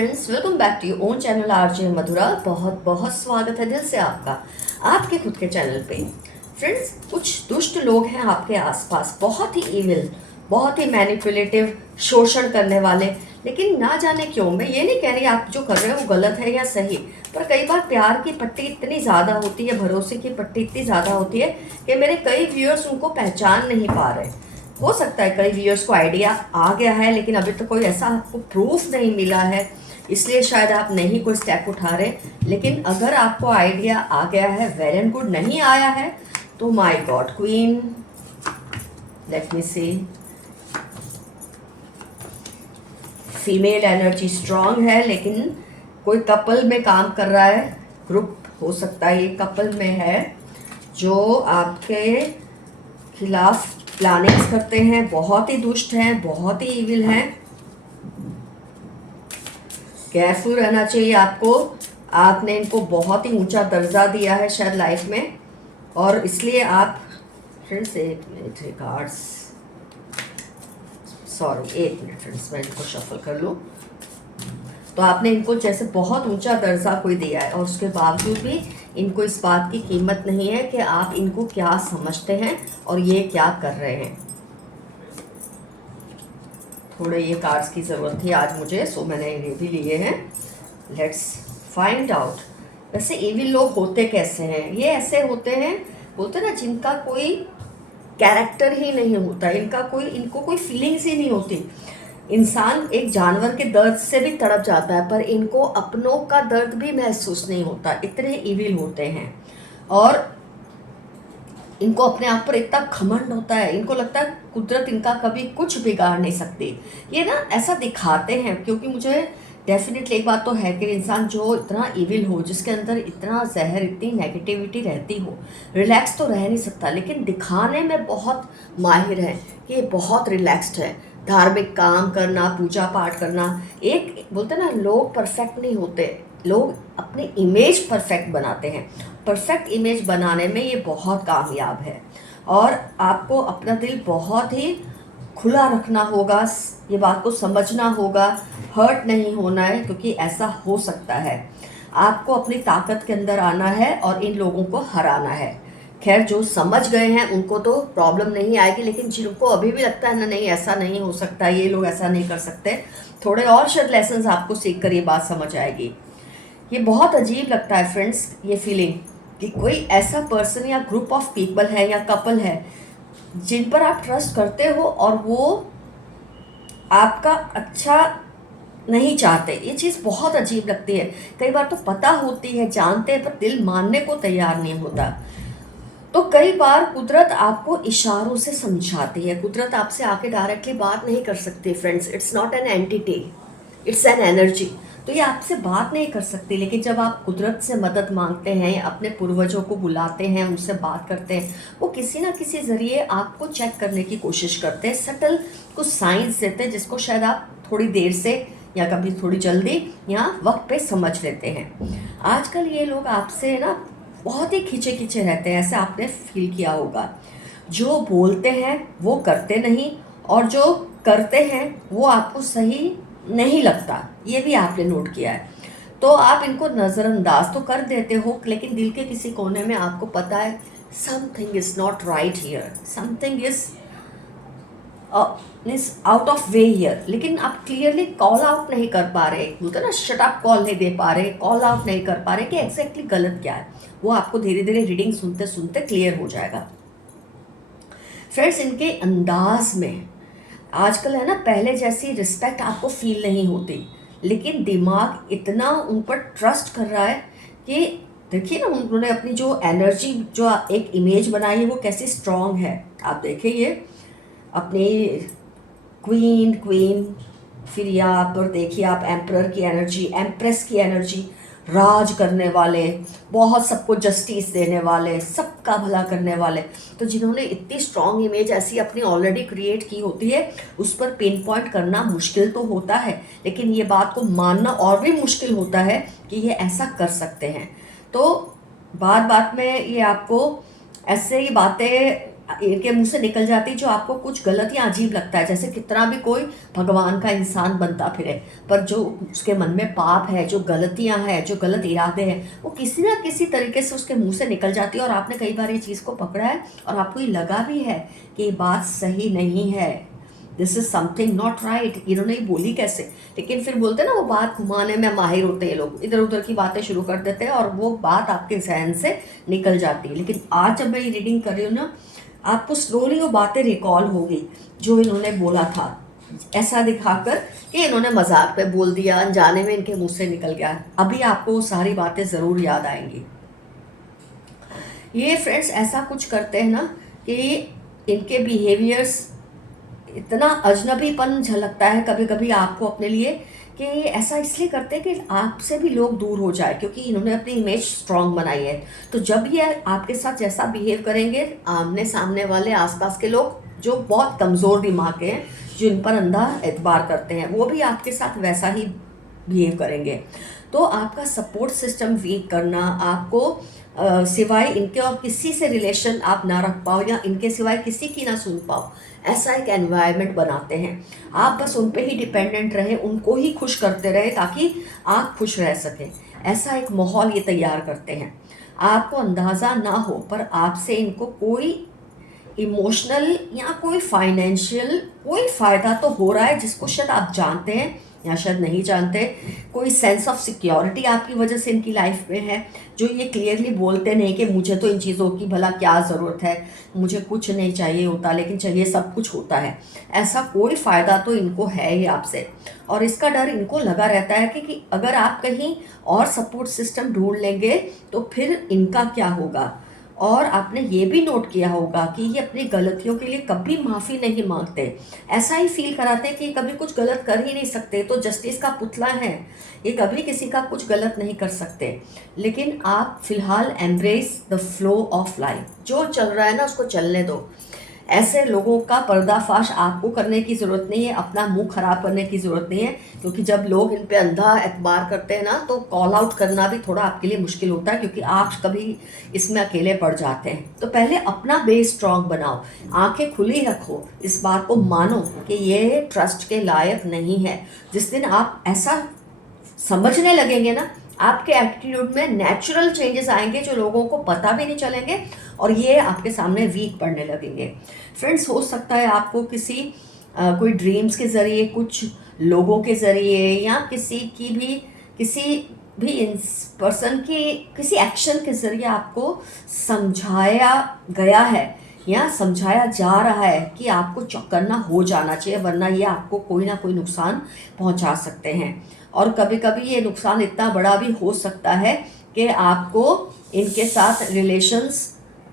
Friends, welcome back to your own channel RJ Madhura. बहुत बहुत स्वागत है दिल से आपका आपके खुद के चैनल पे। फ्रेंड्स, कुछ दुष्ट लोग हैं आपके आसपास, बहुत ही इविल, बहुत ही मैनिपुलेटिव, शोषण करने वाले। लेकिन ना जाने क्यों, मैं ये नहीं कह रही आप जो कर रहे हो वो गलत है या सही, पर कई बार प्यार की पट्टी इतनी ज़्यादा होती है, भरोसे की पट्टी इतनी ज़्यादा होती है कि मेरे कई व्यूअर्स उनको पहचान नहीं पा रहे। हो सकता है कई व्यूअर्स को आइडिया आ गया है, लेकिन अभी तो कोई ऐसा आपको प्रूफ नहीं मिला है, इसलिए शायद आप नहीं कोई स्टेप उठा रहे। लेकिन अगर आपको आइडिया आ गया है, वेल एंड गुड। नहीं आया है तो my god queen, let me see. Female energy strong है, लेकिन कोई कपल में काम कर रहा है, ग्रुप हो सकता है ये कपल में है, जो आपके खिलाफ प्लानिंग्स करते हैं, बहुत ही दुष्ट हैं, बहुत ही इविल हैं। केयरफुल रहना चाहिए आपको। आपने इनको बहुत ही ऊंचा दर्जा दिया है शायद लाइफ में, और इसलिए आप फ्रेंड्स, एक मिनट, रिगार्ड्स, सॉरी, एक मिनट फ्रेंड्स, मैं इनको शफल कर लूँ। तो आपने इनको जैसे बहुत ऊंचा दर्जा कोई दिया है, और उसके बावजूद भी इनको इस बात की कीमत नहीं है कि आप इनको क्या समझते हैं और ये क्या कर रहे हैं। थोड़े ये कार्ड्स की ज़रूरत थी आज मुझे, सो मैंने ये भी लिए हैं। Let's find out. वैसे इविल लोग होते कैसे हैं? ये ऐसे होते हैं, बोलते ना, जिनका कोई कैरेक्टर ही नहीं होता, इनको कोई फीलिंग्स ही नहीं होती। इंसान एक जानवर के दर्द से भी तड़प जाता है, पर इनको अपनों का दर्द भी महसूस नहीं होता, इतने इविल होते हैं। और इनको अपने आप पर इतना घमंड होता है, इनको लगता है कुदरत इनका कभी कुछ बिगाड़ नहीं सकती। ये ना ऐसा दिखाते हैं, क्योंकि मुझे डेफिनेटली एक बात तो है कि इंसान जो इतना इविल हो, जिसके अंदर इतना जहर, इतनी नेगेटिविटी रहती हो, रिलैक्स तो रह नहीं सकता, लेकिन दिखाने में बहुत माहिर है कि ये बहुत रिलैक्स्ड है। धार्मिक काम करना, पूजा पाठ करना, एक बोलते ना, लोग परफेक्ट नहीं होते, लोग अपनी इमेज परफेक्ट बनाते हैं। परफेक्ट इमेज बनाने में ये बहुत कामयाब है, और आपको अपना दिल बहुत ही खुला रखना होगा, ये बात को समझना होगा, हर्ट नहीं होना है, क्योंकि ऐसा हो सकता है। आपको अपनी ताकत के अंदर आना है और इन लोगों को हराना है। खैर, जो समझ गए हैं उनको तो प्रॉब्लम नहीं आएगी, लेकिन जिनको अभी भी लगता है ना, नहीं ऐसा नहीं हो सकता, ये लोग ऐसा नहीं कर सकते, थोड़े और शायद लेसन्स आपको सीख कर ये बात समझ आएगी। ये बहुत अजीब लगता है फ्रेंड्स, ये फीलिंग कि कोई ऐसा पर्सन या ग्रुप ऑफ पीपल है या कपल है जिन पर आप ट्रस्ट करते हो, और वो आपका अच्छा नहीं चाहते। ये चीज़ बहुत अजीब लगती है। कई बार तो पता होती है, जानते हैं, पर दिल मानने को तैयार नहीं होता। तो कई बार कुदरत आपको इशारों से समझाती है। कुदरत आपसे आके डायरेक्टली बात नहीं कर सकती friends, it's not an entity, it's an energy. तो ये आपसे बात नहीं कर सकती, लेकिन जब आप कुदरत से मदद मांगते हैं, अपने पूर्वजों को बुलाते हैं, उनसे बात करते हैं, वो किसी ना किसी ज़रिए आपको चेक करने की कोशिश करते हैं, सटल कुछ साइंस देते हैं, जिसको शायद आप थोड़ी देर से या कभी थोड़ी जल्दी या वक्त पे समझ लेते हैं। आजकल ये लोग आपसे ना बहुत ही खींचे खींचे रहते हैं, ऐसे आपने फील किया होगा। जो बोलते हैं वो करते नहीं, और जो करते हैं वो आपको सही नहीं लगता, ये भी आपने नोट किया है। तो आप इनको नज़रअंदाज तो कर देते हो, लेकिन दिल के किसी कोने में आपको पता है something is not right here, something is out of way here, लेकिन आप क्लियरली कॉल आउट नहीं कर पा रहे, बोलते ना, शट अप कॉल नहीं दे पा रहे, कॉल आउट नहीं कर पा रहे कि एग्जैक्टली गलत क्या है। वो आपको धीरे धीरे रीडिंग सुनते सुनते क्लियर हो जाएगा। फ्रेंड्स, इनके अंदाज में आजकल है ना, पहले जैसी रिस्पेक्ट आपको फील नहीं होती, लेकिन दिमाग इतना उन पर ट्रस्ट कर रहा है कि देखिए ना, उन्होंने अपनी जो एनर्जी, जो एक इमेज बनाई है, वो कैसी स्ट्रॉन्ग है। आप देखिए, ये अपनी क्वीन, फिर यहाँ पर देखिए आप एम्परर की एनर्जी, एम्प्रेस की एनर्जी, राज करने वाले, बहुत सबको जस्टिस देने वाले, सबका भला करने वाले। तो जिन्होंने इतनी स्ट्रॉन्ग इमेज ऐसी अपनी ऑलरेडी क्रिएट की होती है, उस पर पिन पॉइंट करना मुश्किल तो होता है, लेकिन ये बात को मानना और भी मुश्किल होता है कि ये ऐसा कर सकते हैं। तो बात बात में ये आपको ऐसे ही बातें इनके मुंह से निकल जाती जो आपको कुछ गलत या अजीब लगता है। जैसे कितना भी कोई भगवान का इंसान बनता फिरे, पर जो उसके मन में पाप है, जो गलतियां हैं, जो गलत इरादे हैं, वो किसी ना किसी तरीके से उसके मुंह से निकल जाती है। और आपने कई बार ये चीज़ को पकड़ा है और आपको ये लगा भी है कि ये बात सही नहीं है, this is something not right, इन्होंने ये बोली कैसे। लेकिन फिर बोलते हैं ना, वो बात घुमाने में माहिर होते हैं लोग, इधर उधर की बातें शुरू कर देते हैं और वो बात आपके जहन से निकल जाती है। लेकिन आज जब मैं ये रीडिंग कर रही हूँ ना, आपको स्लोली वो बातें रिकॉल होगी जो इन्होंने बोला था, ऐसा दिखाकर कि इन्होंने मजाक पे बोल दिया, अनजाने में इनके मुंह से निकल गया। अभी आपको वो सारी बातें ज़रूर याद आएंगी। ये फ्रेंड्स ऐसा कुछ करते हैं ना कि इनके बिहेवियर्स इतना अजनबीपन झलकता है कभी कभी आपको अपने लिए, कि ये ऐसा इसलिए करते हैं कि आपसे भी लोग दूर हो जाए, क्योंकि इन्होंने अपनी इमेज स्ट्रांग बनाई है। तो जब ये आपके साथ जैसा बिहेव करेंगे, आमने सामने वाले आसपास के लोग जो बहुत कमज़ोर दिमाग के हैं, जो इन पर अंधा एतबार करते हैं, वो भी आपके साथ वैसा ही बिहेव करेंगे। तो आपका सपोर्ट सिस्टम वीक करना, आपको सिवाय इनके और किसी से रिलेशन आप ना रख पाओ या इनके सिवाय किसी की ना सुन पाओ, ऐसा एक एनवायरनमेंट बनाते हैं। आप बस उन पे ही डिपेंडेंट रहें, उनको ही खुश करते रहें ताकि आप खुश रह सकें, ऐसा एक माहौल ये तैयार करते हैं। आपको अंदाज़ा ना हो पर आपसे इनको कोई इमोशनल या कोई फाइनेंशियल कोई फ़ायदा तो हो रहा है, जिसको शायद आप जानते हैं या शायद नहीं जानते। कोई सेंस ऑफ सिक्योरिटी आपकी वजह से इनकी लाइफ में है, जो ये क्लियरली बोलते नहीं कि मुझे तो इन चीज़ों की भला क्या ज़रूरत है, मुझे कुछ नहीं चाहिए होता लेकिन चाहिए सब कुछ होता है। ऐसा कोई फ़ायदा तो इनको है ही आपसे, और इसका डर इनको लगा रहता है कि अगर आप कहीं और सपोर्ट सिस्टम ढूंढ लेंगे तो फिर इनका क्या होगा। और आपने ये भी नोट किया होगा कि ये अपनी गलतियों के लिए कभी माफ़ी नहीं मांगते, ऐसा ही फील कराते हैं कि कभी कुछ गलत कर ही नहीं सकते, तो जस्टिस का पुतला है, ये कभी किसी का कुछ गलत नहीं कर सकते। लेकिन आप फिलहाल embrace the flow of life, जो चल रहा है ना उसको चलने दो। ऐसे लोगों का पर्दाफाश आपको करने की ज़रूरत नहीं है, अपना मुंह खराब करने की ज़रूरत नहीं है, क्योंकि जब लोग इन पे अंधा एतबार करते हैं ना, तो कॉल आउट करना भी थोड़ा आपके लिए मुश्किल होता है, क्योंकि आप कभी इसमें अकेले पड़ जाते हैं। तो पहले अपना बेस स्ट्रांग बनाओ, आंखें खुली रखो, इस बात को मानो कि ये ट्रस्ट के लायक नहीं है। जिस दिन आप ऐसा समझने लगेंगे ना, आपके एटीट्यूड में नेचुरल चेंजेस आएंगे जो लोगों को पता भी नहीं चलेंगे, और ये आपके सामने वीक पड़ने लगेंगे। फ्रेंड्स, हो सकता है आपको कोई ड्रीम्स के ज़रिए, कुछ लोगों के ज़रिए, या किसी भी पर्सन की किसी एक्शन के ज़रिए आपको समझाया गया है या समझाया जा रहा है कि आपको चौकन्ना हो जाना चाहिए, वरना ये आपको कोई ना कोई नुकसान पहुंचा सकते हैं। और कभी कभी ये नुकसान इतना बड़ा भी हो सकता है कि आपको इनके साथ रिलेशंस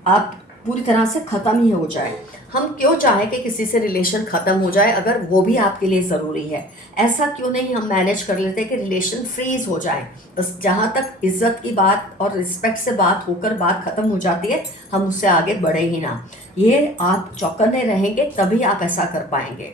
आप पूरी तरह से ख़त्म ही हो जाए। हम क्यों चाहें कि किसी से रिलेशन ख़त्म हो जाए अगर वो भी आपके लिए ज़रूरी है? ऐसा क्यों नहीं हम मैनेज कर लेते कि रिलेशन फ्रीज हो जाए, बस जहाँ तक इज़्ज़त की बात और रिस्पेक्ट से बात होकर बात ख़त्म हो जाती है, हम उससे आगे बढ़े ही ना। ये आप चौकन्ने रहेंगे तभी आप ऐसा कर पाएंगे।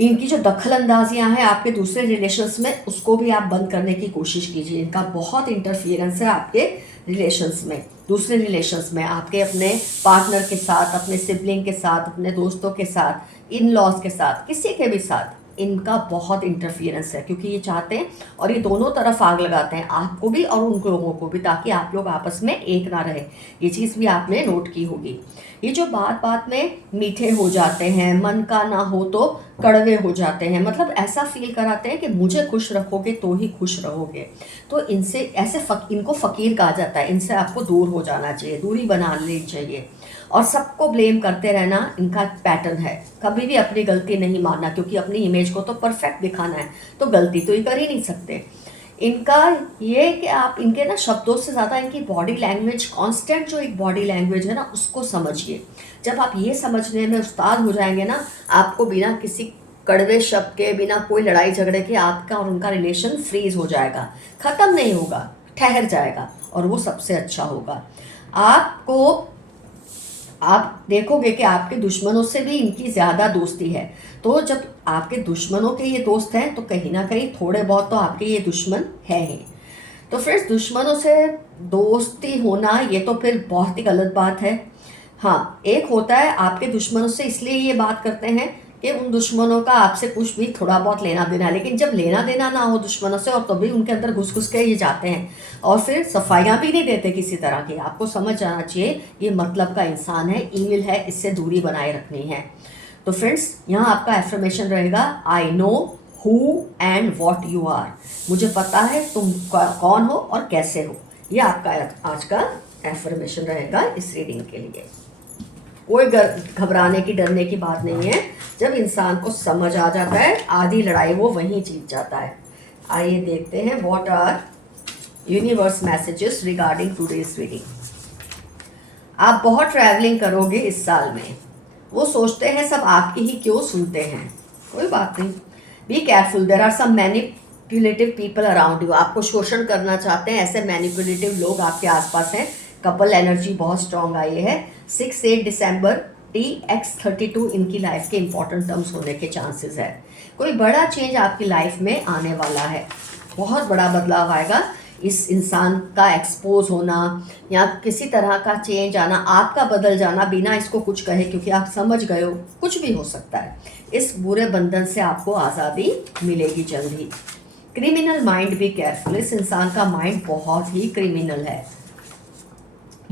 इनकी जो दखल अंदाजियाँ हैं आपके दूसरे रिलेशंस में, उसको भी आप बंद करने की कोशिश कीजिए। इनका बहुत इंटरफियरेंस है आपके रिलेशंस में, दूसरे रिलेशंस में, आपके अपने पार्टनर के साथ, अपने सिबलिंग के साथ, अपने दोस्तों के साथ, इन लॉज के साथ, किसी के भी साथ इनका बहुत इंटरफियरेंस है, क्योंकि ये चाहते हैं और ये दोनों तरफ आग लगाते हैं, आपको भी और उन लोगों को भी, ताकि आप लोग आपस में एक ना रहे। ये चीज़ भी आपने नोट की होगी। ये जो बात बात में मीठे हो जाते हैं, मन का ना हो तो कड़वे हो जाते हैं, मतलब ऐसा फील कराते हैं कि मुझे खुश रखोगे तो ही खुश रहोगे। तो इनसे इनको फ़कीर कहा जाता है, इनसे आपको दूर हो जाना चाहिए, दूरी बना लेनी चाहिए। और सबको ब्लेम करते रहना इनका पैटर्न है, कभी भी अपनी गलती नहीं मानना, क्योंकि अपनी इमेज को तो परफेक्ट दिखाना है, तो गलती तो ये कर ही नहीं सकते। इनका ये कि आप इनके ना शब्दों से ज़्यादा इनकी बॉडी लैंग्वेज, कांस्टेंट जो एक बॉडी लैंग्वेज है ना, उसको समझिए। जब आप ये समझने में उस्ताद हो जाएंगे ना, आपको बिना किसी कड़वे शब्द के, बिना कोई लड़ाई झगड़े के आपका और उनका रिलेशन फ्रीज हो जाएगा, ख़त्म नहीं होगा, ठहर जाएगा, और वो सबसे अच्छा होगा। आप देखोगे कि आपके दुश्मनों से भी इनकी ज़्यादा दोस्ती है। तो जब आपके दुश्मनों के ये दोस्त हैं, तो कहीं ना कहीं थोड़े बहुत तो आपके ये दुश्मन है ही। तो फ्रेंड्स, दुश्मनों से दोस्ती होना ये तो फिर बहुत ही गलत बात है। हाँ, एक होता है आपके दुश्मनों से इसलिए ये बात करते हैं कि उन दुश्मनों का आपसे कुछ भी थोड़ा बहुत लेना देना है, लेकिन जब लेना देना ना हो दुश्मनों से और तभी उनके अंदर घुस घुस के ये जाते हैं और फिर सफाइयाँ भी नहीं देते किसी तरह की। आपको समझ जाना चाहिए ये मतलब का इंसान है, ईविल है, इससे दूरी बनाए रखनी है। तो फ्रेंड्स, यहाँ आपका एफर्मेशन रहेगा, I know who and what you are. मुझे पता है तुम कौन हो और कैसे हो। ये आपका आज का एफर्मेशन रहेगा इस रीडिंग के लिए। कोई घबराने की, डरने की बात नहीं है। जब इंसान को समझ आ जाता है, आधी लड़ाई वो वहीं जीत जाता है। आइए देखते हैं what are universe messages regarding today's reading. आप बहुत ट्रैवलिंग करोगे इस साल में। वो सोचते हैं सब आपकी ही क्यों सुनते हैं, कोई बात नहीं। Be careful, there are some manipulative people around you. आपको शोषण करना चाहते हैं, ऐसे मैनिपुलेटिव लोग आपके आसपास हैं। कपल एनर्जी बहुत स्ट्रांग आई है। 6-8 दिसंबर TX32 इनकी लाइफ के इंपॉर्टेंट टर्म्स होने के चांसेस है। कोई बड़ा चेंज आपकी लाइफ में आने वाला है, बहुत बड़ा बदलाव आएगा। इस इंसान का एक्सपोज होना या किसी तरह का चेंज आना, आपका बदल जाना बिना इसको कुछ कहे, क्योंकि आप समझ गए हो, कुछ भी हो सकता है। इस बुरे बंधन से आपको आज़ादी मिलेगी जल्द ही। क्रिमिनल माइंड, भी केयरफुल, इस इंसान का माइंड बहुत ही क्रिमिनल है।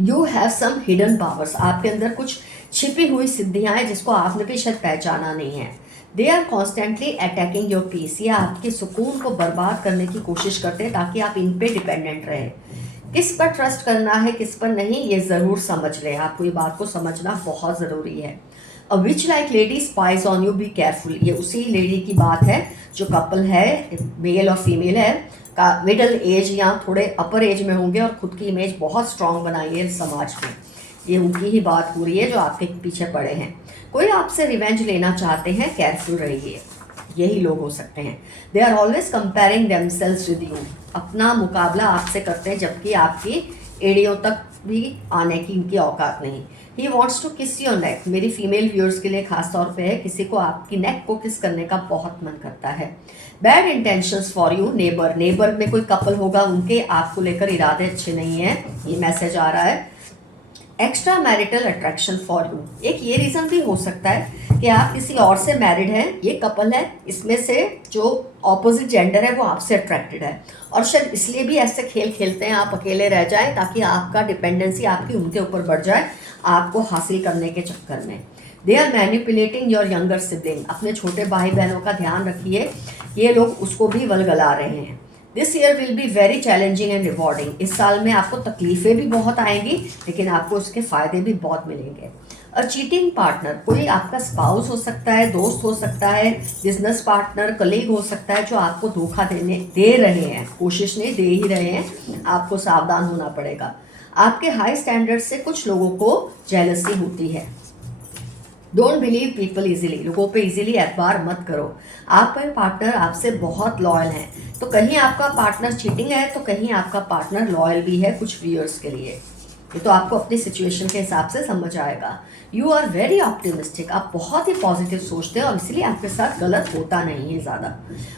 You have some hidden powers, आपके अंदर कुछ छिपी हुई सिद्धियां हैं जिसको आपने भी शायद पहचाना नहीं है। They are constantly attacking your peace, या आपके सुकून को बर्बाद करने की कोशिश करते हैं ताकि आप इन पे डिपेंडेंट रहें। किस पर ट्रस्ट करना है, किस पर नहीं, ये ज़रूर समझ लें। आपको ये बात को समझना बहुत ज़रूरी है। A witch like lady spies on you, be careful, ये उसी लेडी की बात है जो कपल है, मेल और फीमेल है, का मिडल एज या थोड़े अपर एज में होंगे और खुद की इमेज बहुत स्ट्रांग बनाई है समाज में। ये उनकी ही बात हो रही है जो आपके पीछे पड़े हैं। कोई आपसे रिवेंज लेना चाहते हैं, केयरफुल रहिए। यही लोग हो सकते हैं। They are always comparing themselves with you, अपना मुकाबला आपसे करते हैं जबकि आपकी एड़ियों तक भी आने की इनकी औकात नहीं। He wants to kiss your neck, मेरी फीमेल व्यूअर्स के लिए खास तौर पे है, किसी को आपकी नेक को किस करने का बहुत मन करता है। Bad intentions for you, neighbour, neighbour में कोई कपल होगा, उनके आपको लेकर इरादे अच्छे नहीं हैं, ये मैसेज आ रहा है। Extra marital attraction for you, एक ये रीज़न भी हो सकता है कि आप किसी और से मैरिड हैं, ये कपल है, इसमें से जो ऑपोजिट जेंडर है वो आपसे अट्रैक्टेड है और शायद इसलिए भी ऐसे खेल खेलते हैं आप अकेले रह जाएं ताकि आपका डिपेंडेंसी आपकी उनके ऊपर बढ़ जाए आपको हासिल करने के चक्कर में। They are manipulating your younger sibling, अपने छोटे भाई बहनों का ध्यान रखिए, ये लोग उसको भी वलगला रहे हैं। This year will be very challenging and rewarding, इस साल में आपको तकलीफें भी बहुत आएंगी लेकिन आपको उसके फ़ायदे भी बहुत मिलेंगे। और चीटिंग पार्टनर, कोई आपका स्पाउस हो सकता है, दोस्त हो सकता है, बिजनेस पार्टनर, कलीग हो सकता है जो आपको धोखा दे रहे हैं, कोशिश नहीं दे ही रहे हैं, आपको सावधान होना पड़ेगा। आपके हाई स्टैंडर्ड से कुछ लोगों को जेलसी होती है। डोंट बिलीव पीपल इजीली, लोगों पे इजीली एतबार मत करो। आपका पार्टनर आपसे बहुत लॉयल है, तो कहीं आपका पार्टनर चीटिंग है तो कहीं आपका पार्टनर लॉयल भी है कुछ व्यूअर्स के लिए। ये तो आपको अपनी सिचुएशन के हिसाब से समझ आएगा। यू आर वेरी ऑप्टिमिस्टिक, आप बहुत ही पॉजिटिव सोचते हैं और इसलिए आपके साथ गलत होता नहीं है ज़्यादा।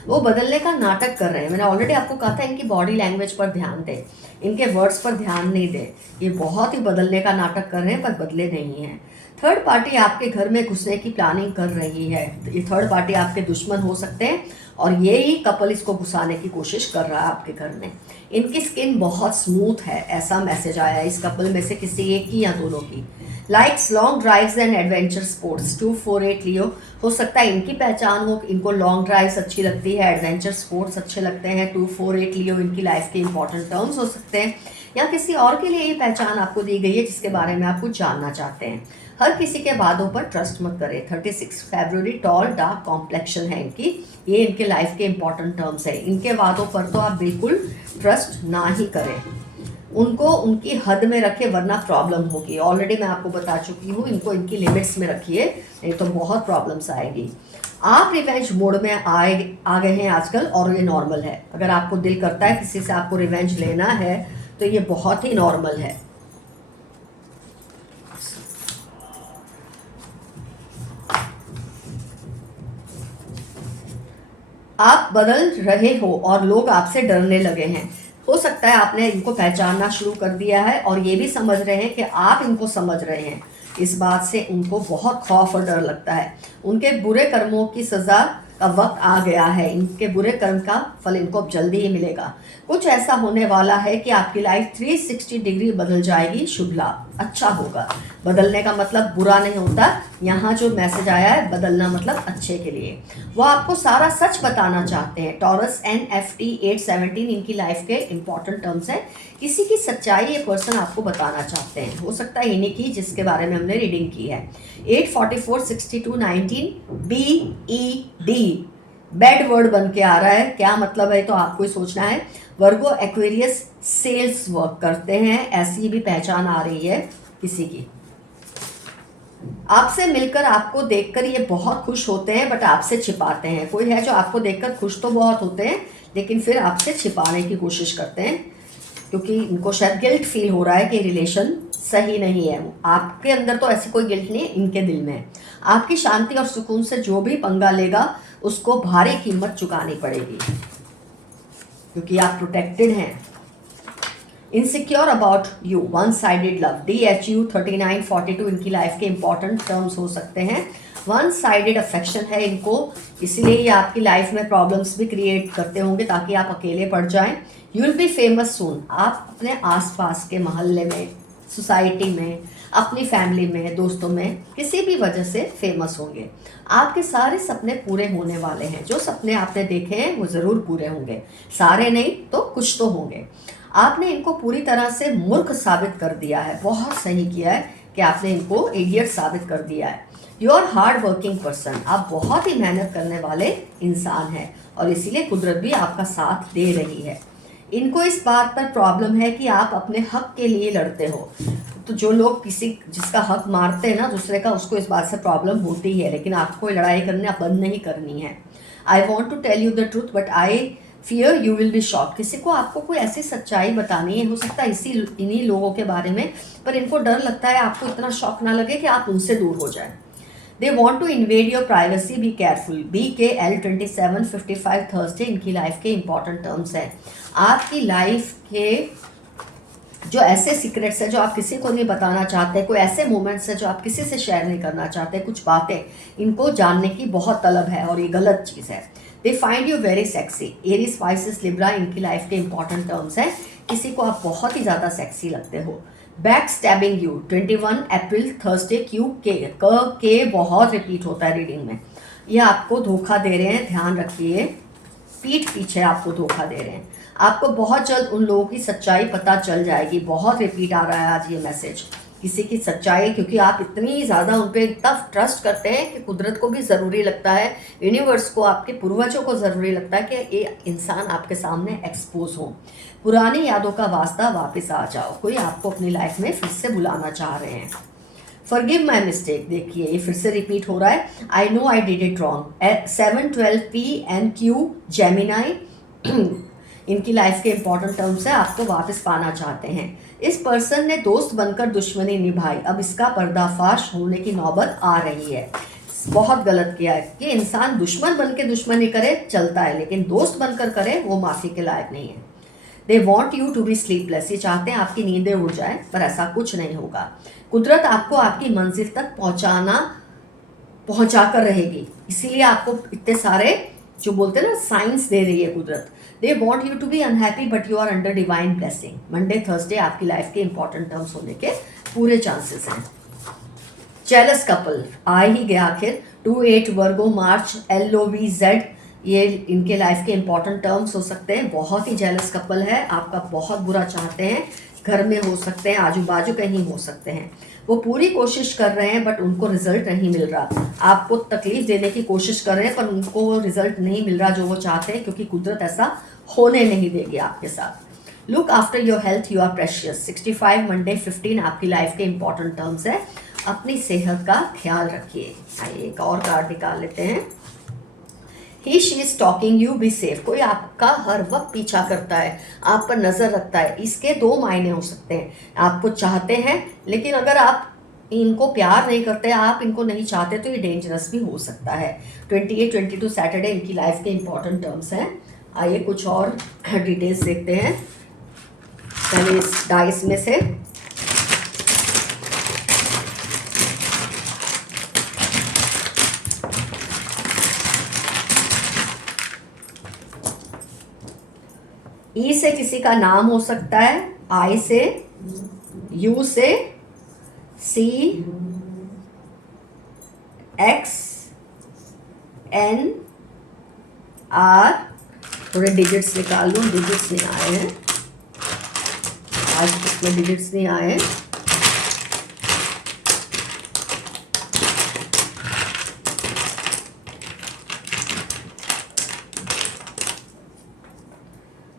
वो बदलने का नाटक कर रहे हैं, मैंने ऑलरेडी आपको कहा था इनकी बॉडी लैंग्वेज पर ध्यान दें, इनके वर्ड्स पर ध्यान नहीं दें। ये बहुत ही बदलने का नाटक कर रहे हैं पर बदले नहीं हैं। थर्ड पार्टी आपके घर में घुसने की प्लानिंग कर रही है, ये थर्ड पार्टी आपके दुश्मन हो सकते हैं और ये ही कपल इसको घुसाने की कोशिश कर रहा है आपके घर में। इनकी स्किन बहुत स्मूथ है, ऐसा मैसेज आया है इस कपल में से किसी एक की या दोनों की। Likes long drives and adventure sports, 248 लियो, हो सकता है इनकी पहचान हो, इनको लॉन्ग ड्राइव्स अच्छी लगती है, एडवेंचर स्पोर्ट्स अच्छे लगते हैं। 248 लियो इनकी लाइफ के इंपॉर्टेंट टर्म्स हो सकते हैं या किसी और के लिए ये पहचान आपको दी गई है जिसके बारे में आप कुछ जानना चाहते हैं। हर किसी के वादों पर ट्रस्ट मत करें। 36 फरवरी, टॉल डार्क कॉम्प्लेक्शन है इनकी, ये इनके लाइफ के इंपॉर्टेंट टर्म्स है। इनके वादों पर तो आप बिल्कुल ट्रस्ट ना ही करें, उनको उनकी हद में रखें वरना प्रॉब्लम होगी। ऑलरेडी मैं आपको बता चुकी हूँ, इनको इनकी लिमिट्स में रखिए नहीं तो बहुत प्रॉब्लम्स आएगी। आप रिवेंज मोड में आ गए हैं आजकल और ये नॉर्मल है। अगर आपको दिल करता है किसी से आपको रिवेंज लेना है तो ये बहुत ही नॉर्मल है। आप बदल रहे हो और लोग आपसे डरने लगे हैं। हो सकता है आपने इनको पहचानना शुरू कर दिया है और ये भी समझ रहे हैं कि आप इनको समझ रहे हैं। इस बात से उनको बहुत खौफ और डर लगता है। उनके बुरे कर्मों की सज़ा का वक्त आ गया है। इनके बुरे कर्म का फल इनको अब जल्दी ही मिलेगा। कुछ ऐसा होने वाला है कि आपकी लाइफ 360 डिग्री बदल जाएगी। शुभ लाभ, अच्छा होगा। बदलने का मतलब बुरा नहीं होता। यहाँ जो मैसेज आया है, बदलना मतलब अच्छे के लिए। वो आपको सारा सच बताना चाहते हैं। टॉरस NFT 817 इनकी लाइफ के इंपॉर्टेंट टर्म्स हैं। किसी की सच्चाई ये पर्सन आपको बताना चाहते हैं। हो सकता है इन्हीं की जिसके बारे में हमने रीडिंग की है। 844 62 19 BED बैड वर्ड बन के आ रहा है। क्या मतलब है तो आपको ही सोचना है। वर्गो एक्वेरियस सेल्स वर्क करते हैं, ऐसी भी पहचान आ रही है किसी की। आपसे मिलकर, आपको देखकर ये बहुत खुश होते हैं, बट आपसे छिपाते हैं। कोई है जो आपको देखकर खुश तो बहुत होते हैं, लेकिन फिर आपसे छिपाने की कोशिश करते हैं, क्योंकि इनको शायद गिल्ट फील हो रहा है कि रिलेशन सही नहीं है। आपके अंदर तो ऐसी कोई गिल्ट नहीं है, इनके दिल में है। आपकी शांति और सुकून से जो भी पंगा लेगा उसको भारी कीमत चुकानी पड़ेगी, क्योंकि आप प्रोटेक्टेड हैं। Insecure about you, one sided love, DHU 3942 इनकी लाइफ के इंपॉर्टेंट टर्म्स हो सकते हैं। वन साइडेड अफेक्शन है इनको, इसलिए ये आपकी लाइफ में प्रॉब्लम्स भी क्रिएट करते होंगे ताकि आप अकेले पड़ जाएं। यू विल बी फेमस सून, आप अपने आसपास के मोहल्ले में, सोसाइटी में, अपनी फैमिली में, दोस्तों में किसी भी वजह से फेमस होंगे। आपके सारे सपने पूरे होने वाले हैं। जो सपने आपने देखे हैं वो ज़रूर पूरे होंगे। सारे नहीं तो कुछ तो होंगे। आपने इनको पूरी तरह से मूर्ख साबित कर दिया है। बहुत सही किया है कि आपने इनको इडियट साबित कर दिया है। You are hard working person, आप बहुत ही मेहनत करने वाले इंसान हैं और इसीलिए कुदरत भी आपका साथ दे रही है। इनको इस बात पर प्रॉब्लम है कि आप अपने हक के लिए लड़ते हो। तो जो लोग किसी जिसका हक मारते हैं ना दूसरे का, उसको इस बात से प्रॉब्लम होती है, लेकिन आपको लड़ाई करना बंद नहीं करनी है। I want to tell you the truth but I fear you will be shock. किसी को आपको कोई ऐसी सच्चाई बतानी है, हो सकता है इन्हीं लोगों के बारे में, पर इनको डर लगता है आपको इतना शॉक ना लगे कि आप उनसे दूर हो जाए। They want to invade your privacy, be careful. BKL 2755 Thursday इनकी लाइफ के इंपॉर्टेंट टर्म्स हैं। आपकी लाइफ के जो ऐसे सीक्रेट्स हैं जो आप किसी को नहीं बताना चाहते, कोई ऐसे मोमेंट्स हैं जो आप किसी से शेयर नहीं करना चाहते, कुछ बातें इनको जानने की बहुत तलब है और ये गलत चीज़ है। They find you very sexy. Aries, Pisces, Libra इनकी लाइफ के इंपॉर्टेंट टर्म्स हैं। किसी को आप बहुत ही ज़्यादा सेक्सी लगते हो। Back stabbing you 21 April Thursday, के बहुत रिपीट होता है रीडिंग में। ये आपको धोखा दे रहे हैं, ध्यान रखिए। पीठ पीछे आपको धोखा दे रहे हैं। आपको बहुत जल्द उन लोगों की सच्चाई पता चल जाएगी। बहुत रिपीट आ रहा है आज ये मैसेज, किसी की सच्चाई, क्योंकि आप इतनी ज़्यादा उन पर इतना ट्रस्ट करते हैं कि कुदरत को भी ज़रूरी लगता है, यूनिवर्स को, आपके पूर्वजों को ज़रूरी लगता है कि ये इंसान आपके सामने एक्सपोज हो। पुरानी यादों का वास्ता, वापस आ जाओ। कोई आपको अपनी लाइफ में फिर से बुलाना चाह रहे हैं। फॉरगिव माई मिस्टेक, देखिए ये फिर से रिपीट हो रहा है। I know I did it wrong. 712 PNQ Gemini इनकी लाइफ के इंपॉर्टेंट टर्म्स है। आपको वापस पाना चाहते हैं। इस पर्सन ने दोस्त बनकर दुश्मनी निभाई, अब इसका पर्दाफाश होने की नौबत आ रही है। बहुत गलत किया है कि इंसान दुश्मन बन के दुश्मनी करे चलता है, लेकिन दोस्त बनकर करे वो माफ़ी के लायक नहीं है। They want you to be sleepless, ये चाहते हैं आपकी नींदें उड़ जाए, पर ऐसा कुछ नहीं होगा। कुदरत आपको आपकी मंजिल तक पहुंचा कर रहेगी, इसीलिए आपको इतने सारे जो बोलते हैं ना साइंस दे रही है कुदरत। They want you to be unhappy but you are under divine blessing. Monday Thursday आपकी लाइफ के इंपॉर्टेंट टर्म्स होने के पूरे चांसेस हैं। जेलस कपल आ ही गया आखिर। 28 वर्गो मार्च LOVZ, ये इनके लाइफ के इंपॉर्टेंट टर्म्स हो सकते हैं। बहुत ही जेलस कपल है, आपका बहुत बुरा चाहते हैं। घर में हो सकते हैं, आजू बाजू कहीं हो सकते हैं। वो पूरी कोशिश कर रहे हैं बट उनको रिजल्ट नहीं मिल रहा। आपको तकलीफ देने की कोशिश कर रहे हैं पर उनको रिजल्ट नहीं मिल रहा जो वो चाहते हैं, क्योंकि कुदरत ऐसा होने नहीं देगी आपके साथ। Look after your health, you are precious. 65 Monday 15 आपकी लाइफ के इंपॉर्टेंट टर्म्स है। अपनी सेहत का ख्याल रखिए। आइए एक और कार्ड निकाल लेते हैं। He she is talking you, be safe. कोई आपका हर वक्त पीछा करता है, आप पर नज़र रखता है। इसके दो मायने हो सकते हैं। आपको चाहते हैं, लेकिन अगर आप इनको प्यार नहीं करते, आप इनको नहीं चाहते, तो ये डेंजरस भी हो सकता है। 28-22 सैटरडे इनकी लाइफ के इंपॉर्टेंट टर्म्स हैं। आइए कुछ और डिटेल्स देखते हैं पहले इस डाइस में से। ई से किसी का नाम हो सकता है, आई से, यू से, सी, एक्स, एन, आर। थोड़े डिजिट्स निकाल लूँ, डिजिट्स नहीं आए हैं आज, इसमें डिजिट्स नहीं आए हैं।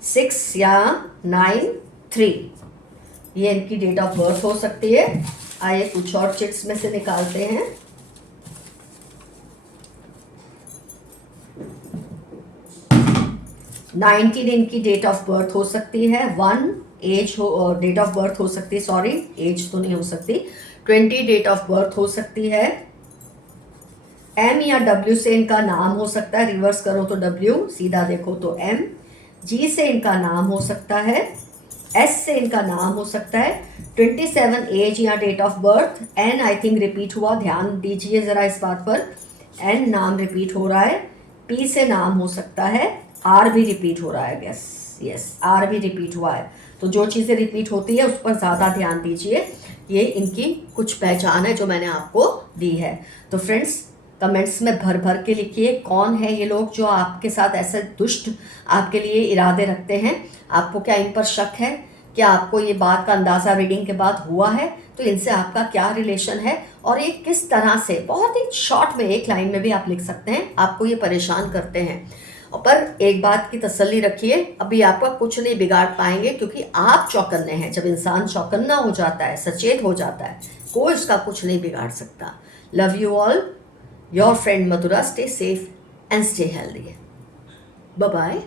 सिक्स या 9, 3, ये इनकी डेट ऑफ बर्थ हो सकती है। आइए कुछ और चिट्स में से निकालते हैं। 19 इनकी डेट ऑफ बर्थ हो सकती है। 1 एज हो, डेट ऑफ बर्थ हो सकती है, सॉरी एज तो नहीं हो सकती। 20 डेट ऑफ बर्थ हो सकती है। एम या डब्ल्यू से इनका नाम हो सकता है, रिवर्स करो तो डब्ल्यू, सीधा देखो तो एम। जी से इनका नाम हो सकता है, एस से इनका नाम हो सकता है। 27 एज या date of birth. And I think repeat हुआ, ध्यान दीजिए ज़रा इस बात पर, एन नाम रिपीट हो रहा है। पी से नाम हो सकता है, आर भी रिपीट हो रहा है, यस आर भी रिपीट हुआ है। तो जो चीज़ें रिपीट होती है उस पर ज़्यादा ध्यान दीजिए। ये इनकी कुछ पहचान है जो मैंने आपको दी है। तो फ्रेंड्स कमेंट्स में भर भर के लिखिए कौन है ये लोग जो आपके साथ ऐसे दुष्ट आपके लिए इरादे रखते हैं। आपको क्या इन पर शक है? क्या आपको ये बात का अंदाज़ा रीडिंग के बाद हुआ है? तो इनसे आपका क्या रिलेशन है और ये किस तरह से, बहुत ही शॉर्ट में एक लाइन में भी आप लिख सकते हैं, आपको ये परेशान करते हैं। पर एक बात की तसल्ली रखिए, अभी आपका कुछ नहीं बिगाड़ पाएंगे क्योंकि आप चौकन्ने हैं। जब इंसान चौकन्ना हो जाता है, सचेत हो जाता है, कोई उसका कुछ नहीं बिगाड़ सकता। Love you all, your friend Madhura. Stay safe and stay healthy. Bye bye.